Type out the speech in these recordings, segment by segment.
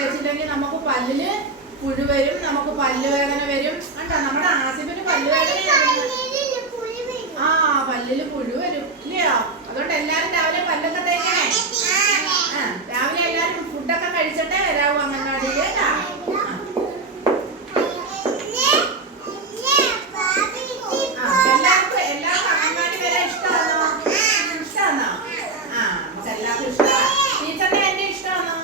പല്ലിന് പുഴു വരും നമുക്ക് പല്ലുവേദന വരും. കണ്ടോ? നമ്മുടെ ആസിഫിന് പല്ലുവേദന ആ പല്ലിൽ പുഴു വരും. ഇല്ലയോ? അതുകൊണ്ട് എല്ലാരും രാവിലെ പല്ലൊക്കെ തേക്കണേ ആ രാവിലെ എല്ലാരും ഫുഡൊക്കെ കഴിച്ചിട്ടേ വരാവൂ അംഗൻവാടിയിൽ കേട്ടാ ആ. ആ, എല്ലാവർക്കും എല്ലാവർക്കും അംഗൻവാടി വരാൻ ഇഷ്ടമാണോ ഇഷ്ടമാണോ ആ നമുക്ക് എല്ലാവർക്കും ഇഷ്ടമാണ് ടീച്ചറിനെ എന്നെ ഇഷ്ടമാണോ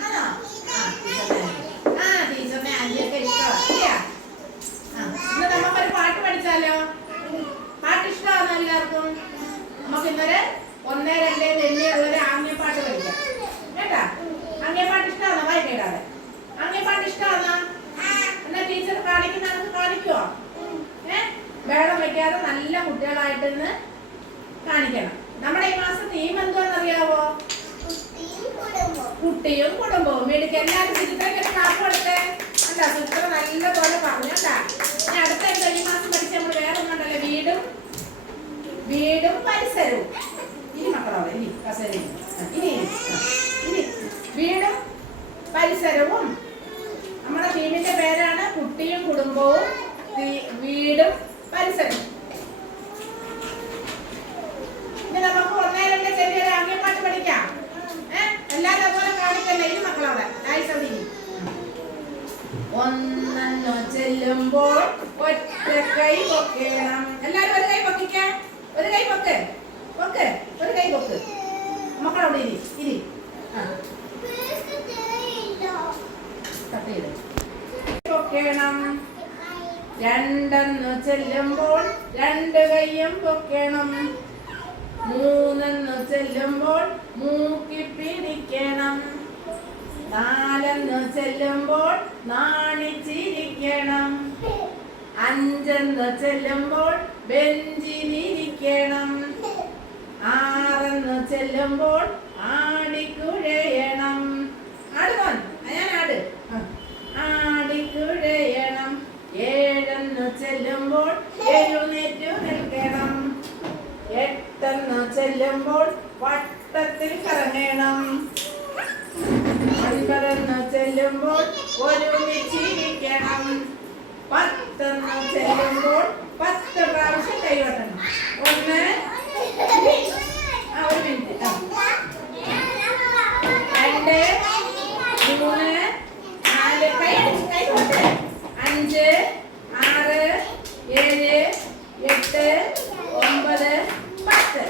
ആണോ ആ ടീച്ചറിനെ ആ ടീച്ചറിനെ അല്ലിയൊക്കെ ഇഷ്ടമാണ് ഇല്ലയോ? ആ ഇന്ന് നമുക്കൊരു പാട്ട് പഠിച്ചാലോ പാട്ട് ഇഷ്ടമാണോ എല്ലാവർക്കും നമുക്ക് ഇന്നൊരു ഒന്നേ രണ്ടേ നെല്ല് അതുപോലെ ആംഗ്യപ്പാട്ട് പഠിക്കാം. കേട്ടാ? ആംഗ്യപ്പാട്ട് ഇഷ്ടമാണോ വായിക്കേടാതെ ആംഗ്യപ്പാട്ട് ഇഷ്ടമാണോ എന്നാ ടീച്ചർ കാണിക്കുന്ന നമുക്ക് കാണിക്കുവോ? ഏ? ബഹളം വെക്കാതെ നല്ല കുട്ടികളായിട്ട് ഇന്ന് കാണിക്കണം. നമ്മുടെ ഈ മാസം തീം എന്തുവാന്ന് അറിയാവോ? കുട്ടിയും കുടുംബവും. വീട്ടിൽ എല്ലാവരും ചിത്രയ്ക്ക് ക്ലാസ് കൊടുത്തേ. അല്ല ചിത്രം നല്ല പോലെ പറഞ്ഞോട്ടാ അടുത്ത എന്താ ഈ മാസം പഠിച്ച നമ്മൾ വേറെ ഒന്നുണ്ടല്ലോ വീടും വീടും പരിസരവും. ഇനി മക്കളോടെ ഇനി ഇനി. വീടും പരിസരവും. നമ്മുടെ ടീമിന്റെ പേരാണ് കുട്ടിയും കുടുംബവും. വീടും പരിസരവും. ഒന്നേ ചെല്ലുമ്പോൾ ഒറ്റ കൈ പൊക്കണം. എല്ലാരും ഒരു കൈ കൈ പൊക്ക്. പൊക്ക്. ഒരു കൈ പൊക്ക്. മക്കളവിടെ ഇരി. ഇരി. പൊക്കണം. രണ്ടെന്ന് ചെല്ലുമ്പോൾ രണ്ട് കൈയും പൊക്കണം. മൂന്നെന്ന് ചെല്ലുമ്പോൾ മൂക്കി പിടിക്കണം. നാലെന്ന് ചെല്ലുമ്പോൾ നാണിച്ചിരിക്കണം. അഞ്ചെന്ന് ചെല്ലുമ്പോൾ ബെഞ്ചിലിരിക്കണം. ആറെന്ന് ചെല്ലുമ്പോൾ ആടിക്കുഴയണം. ആടുമോൻ ഞാൻ ആട്. ആടിക്കുഴയണം. ഏഴെന്ന് ചെല്ലുമ്പോൾ എഴുന്നേറ്റു നിൽക്കണം. എട്ടെന്ന് ചെല്ലുമ്പോൾ വട്ടത്തിൽ കറങ്ങണം. ഒൻപതെന്ന് ചെല്ലുമ്പോൾ ഒരുമിച്ചിരിക്കണം. പത്തെന്ന് ചെല്ലുമ്പോൾ പത്ത് പ്രാവശ്യം കൈവട്ടണം ഒന്ന് ഒരു മിനിറ്റ്. രണ്ട് മൂന്ന് നാല് കൈ അടിച്ച് അഞ്ച് ആറ് ഏഴ് എട്ട് ഒമ്പത് പത്ത്.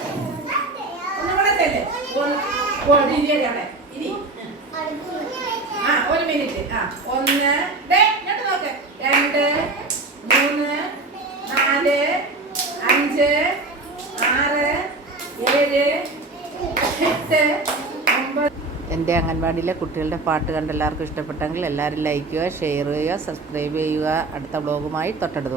ആ ഒരു മിനിറ്റ് ആ ഒന്ന് ദേ ഇങ്ങോട്ട് നോക്ക് രണ്ട് മൂന്ന് നാല് അഞ്ച് ആറ് ഏഴ് എട്ട് ഒമ്പത്. എന്റെ അംഗൻവാടിയിലെ കുട്ടികളുടെ പാട്ട് കണ്ട് എല്ലാവർക്കും ഇഷ്ടപ്പെട്ടെങ്കിൽ എല്ലാവരും ലൈക്ക് ചെയ്യുക ഷെയർ ചെയ്യുക സബ്സ്ക്രൈബ് ചെയ്യുക. അടുത്ത ബ്ലോഗുമായി തൊട്ടടുത്ത